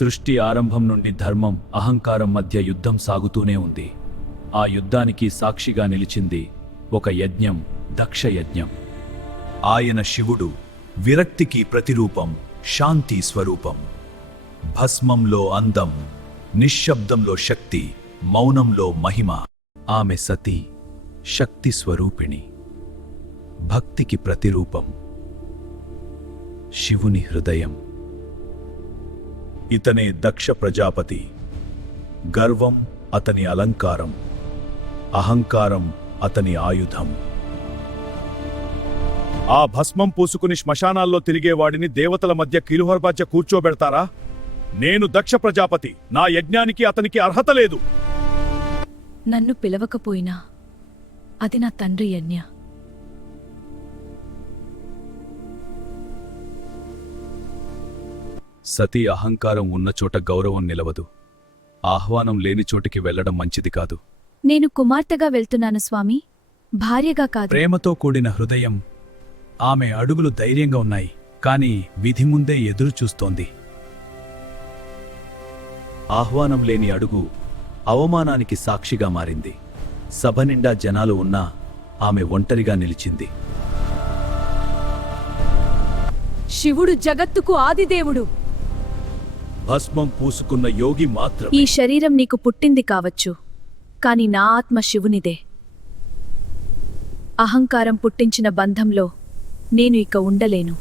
సృష్టి ఆరంభం నుండి ధర్మం అహంకారం మధ్య యుద్ధం సాగుతూనే ఉంది. ఆ యుద్ధానికి సాక్షిగా నిలిచింది ఒక యజ్ఞం, దక్ష యజ్ఞం. ఆయన శివుడు, విరక్తికి ప్రతిరూపం, శాంతి స్వరూపం. భస్మంలో అందం, నిశ్శబ్దంలో శక్తి, మౌనంలో మహిమ. ఆమె సతీ, శక్తి స్వరూపిణి, భక్తికి ప్రతిరూపం, శివుని హృదయం. ఇతనే దక్ష ప్రజాపతి. గర్వం అతని అలంకారం, అహంకారం అతని ఆయుధం. ఆ భస్మం పూసుకుని శ్మశానాల్లో తిరిగేవాడిని దేవతల మధ్య కీలుహొరబాధ్య కూర్చోబెడతారా? నేను దక్ష ప్రజాపతి. నా యజ్ఞానికి అతనికి అర్హత లేదు. నన్ను పిలవకపోయినా అది నా తండ్రి యజ్ఞ. సతీ అహంకారం ఉన్న చోట గౌరవం నిలవదు. ఆహ్వానం లేని చోటికి వెళ్లడం మంచిది కాదు. నేను కుమార్తెగా వెళ్తున్నాను స్వామి, భార్యగా కాదు. ప్రేమతో కూడిన హృదయం. ఆమె అడుగులు ధైర్యంగా ఉన్నాయి, కాని విధి ముందే ఎదురు చూస్తోంది. ఆహ్వానం లేని అడుగు అవమానానికి సాక్షిగా మారింది. సభ నిండా జనాలు ఉన్నా ఆమె ఒంటరిగా నిలిచింది. శివుడు జగత్తుకు ఆదిదేవుడు. భస్మం పూసుకున్న యోగి మాత్రం. ఈ శరీరం నీకు పుట్టింది కావచ్చు, కాని నా ఆత్మ శివునిదే. అహంకారం పుట్టించిన బంధంలో నేను ఇక ఉండలేను.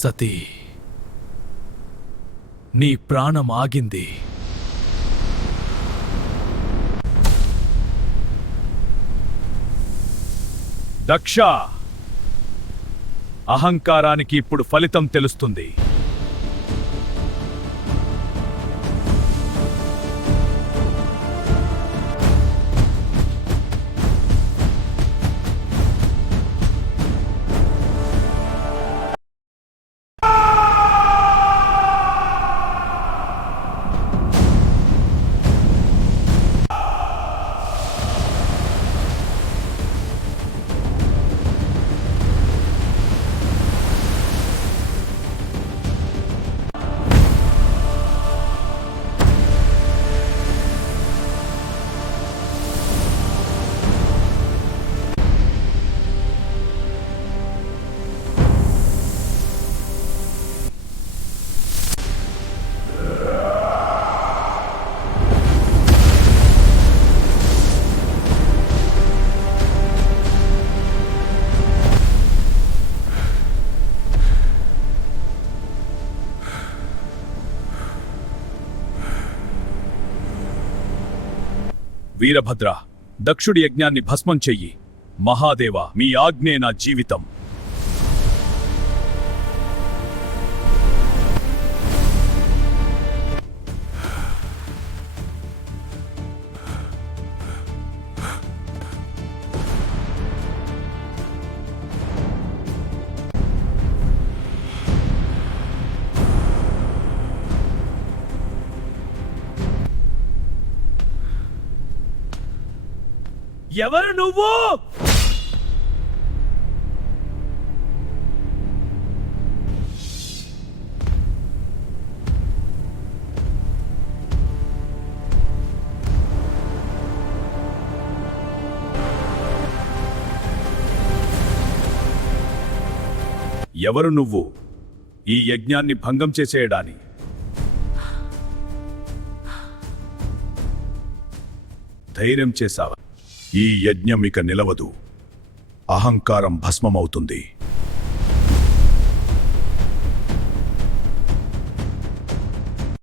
సతీ, నీ ప్రాణం ఆగింది. దక్ష, అహంకారానికి ఇప్పుడు ఫలితం తెలుస్తుంది. వీరభద్ర, దక్షుడి యజ్ఞాన్ని భస్మం చెయ్యి. మహాదేవ, మీ ఆజ్ఞే నా జీవితం. ఎవరు నువ్వు? ఎవరు నువ్వు? ఈ యజ్ఞాన్ని భంగం చేసేయడాని. ధైర్యం చేశావా? ఈ యజ్ఞం ఇక నిలవదు. అహంకారం భస్మమవుతుంది.